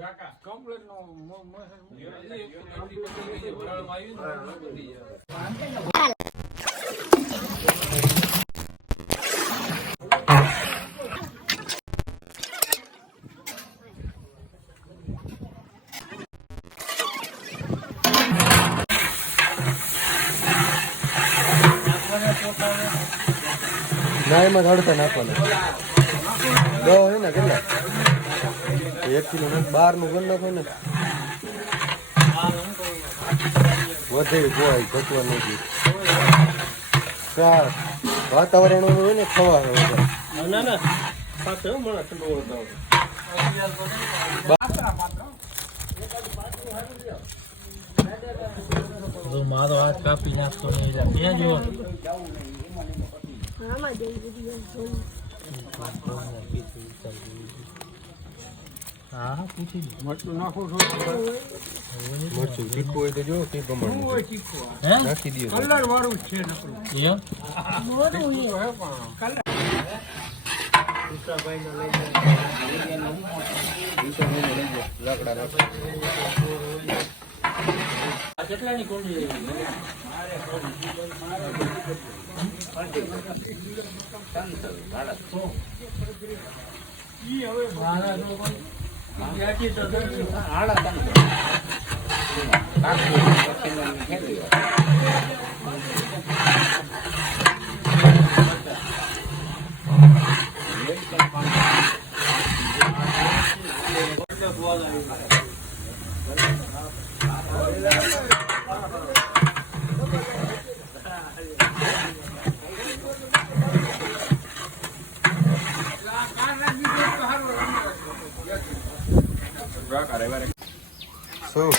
complete નો ના એમાં હળતા નાખવાના દવા હોય ને કેટલા 1 કિલો 12 નું ગણ નાખો ને વધે ગોવાય ઘટવા નથી વાતાવરણ હોય ને ખવા ના ના સાથે મને ઠંડો મારો હાથ કાપી નાખતો નહીં ત્યાં જો હા પૂછી મરચું નાખો છો મરચું તીખું હોય તો જો તે પ્રમાણે નાખી દો કલર વાળું છે નકરું એમ મોરું હે કલર ઉષાભાઈ નો લઈ લાકડા રાખ આ કેટલાની કોંડી ઈ હવે મારા નો ત્યાંથી તો આડા શું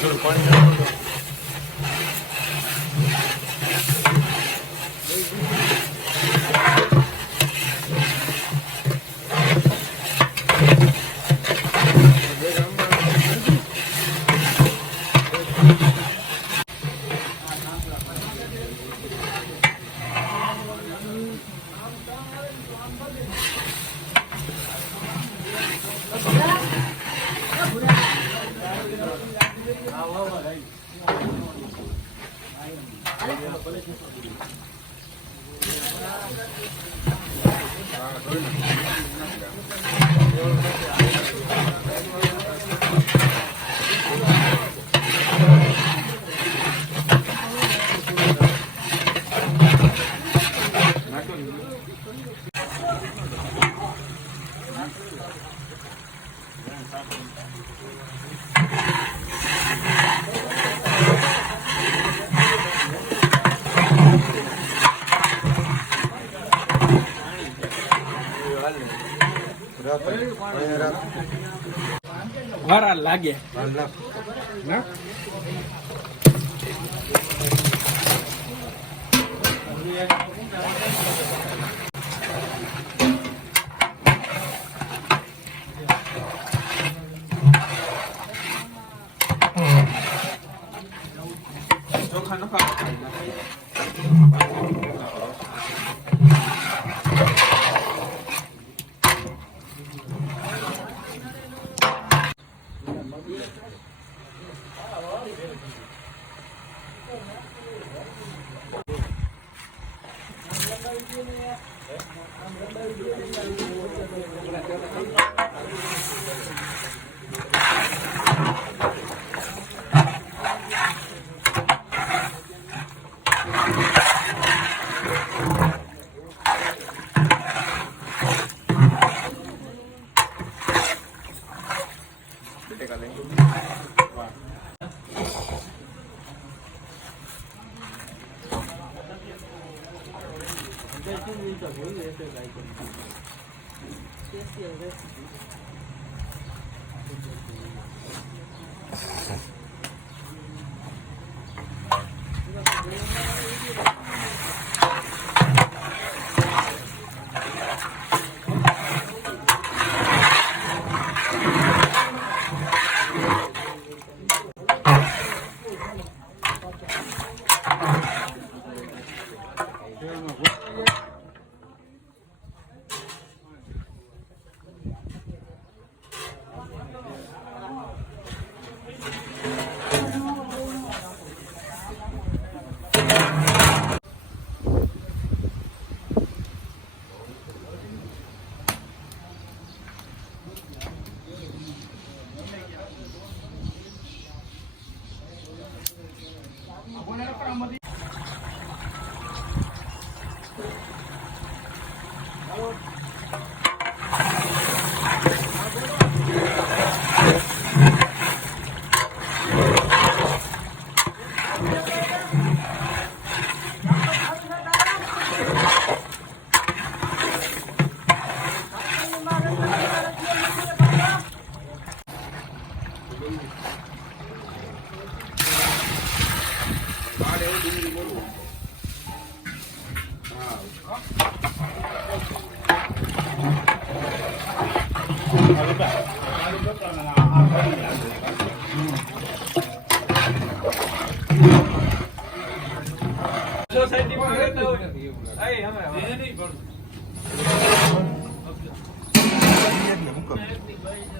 થોડું પાણી વારા લાગે ના ચોખા નખા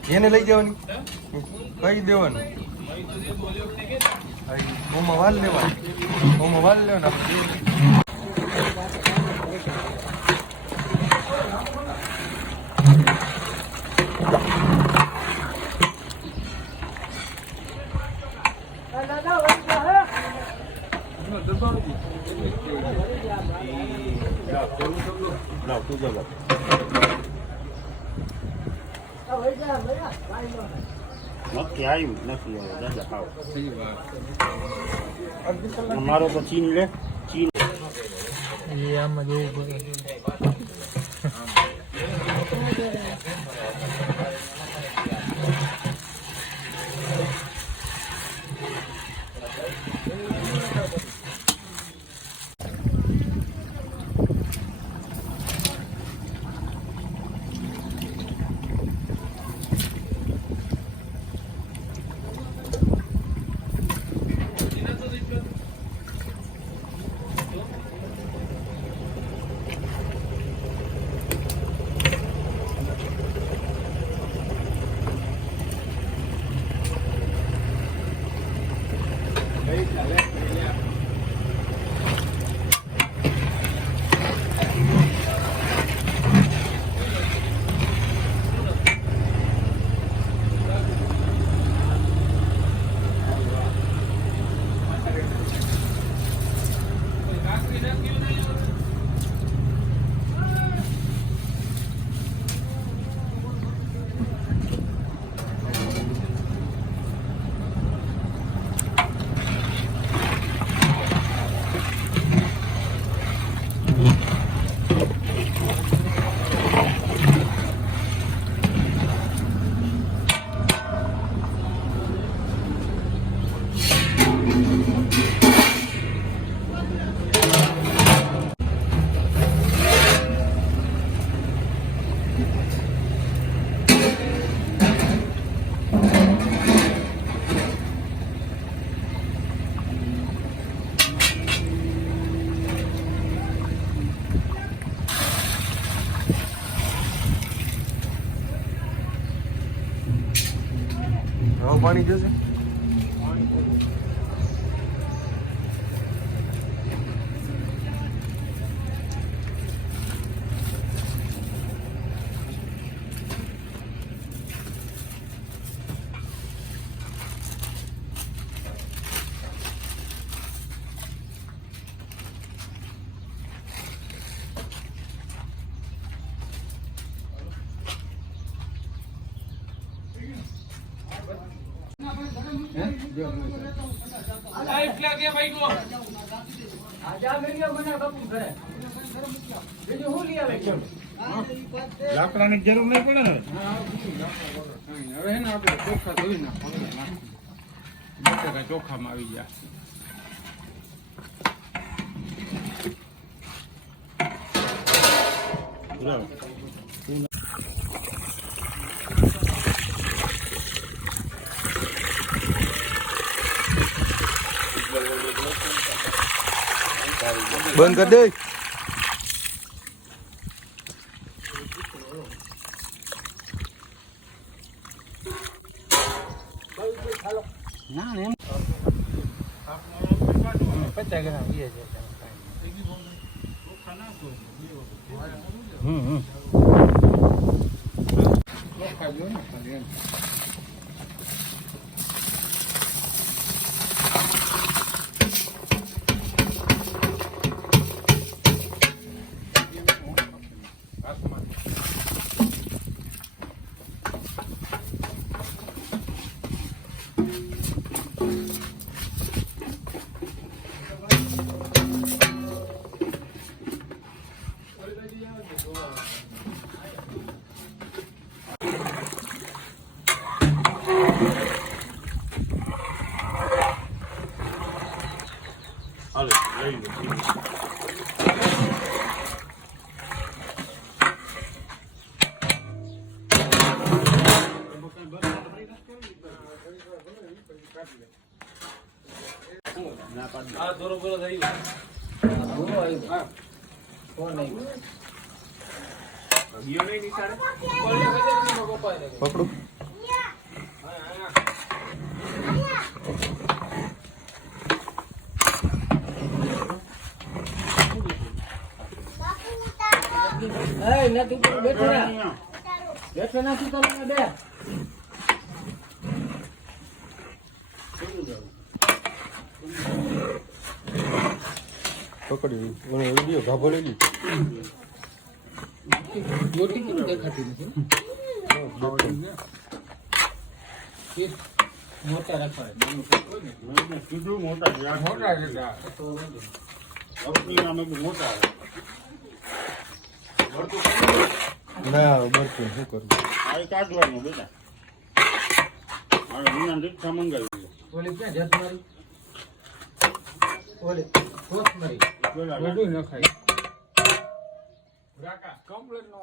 એને લઈ જવાની કઈ દેવાનું ઓમાં વાલ લેવાનું ઓમાં વાલ લેવાના નક્કી આવ્યું નથી દાદા ખાવ અમારો તો ચીન લે ચીન આમાં જોવું પડે પાણી જશે લાકડાની જરૂર નહીં પડે ને હવે એને આપણે ચોખા ધોઈ નાખવાના ચોખામાં આવી ગયા બંધ કરી દે ના એમ 50 ગ્રામ છે ચોખા જો ને ખાલી એમ હાલો લઈ લો ના પાડી આ દોરો બોલો થઈ ગયો દોરો આવ્યો હા કોણ નહીં ગયો નહીં નિશાળે પકડું એ નથી ઉપર બેઠો ના બેઠો નથી તો મને બે પકડી ઓને વિડિયો ગાભો લઈ લી જોટી કેમ દેખાતી નથી મોટા રાખવા કીધું મોટા મોટા છે કંપની અમે મોટા ના બરતું શું કરું આ કાઢવાનું બેટા મારે વિના રીક્ષા મંગાવી ઓલી ક્યાં જત મારી ઓલી કોસ મારી બધું નખાય કમ્પ્લેટ નો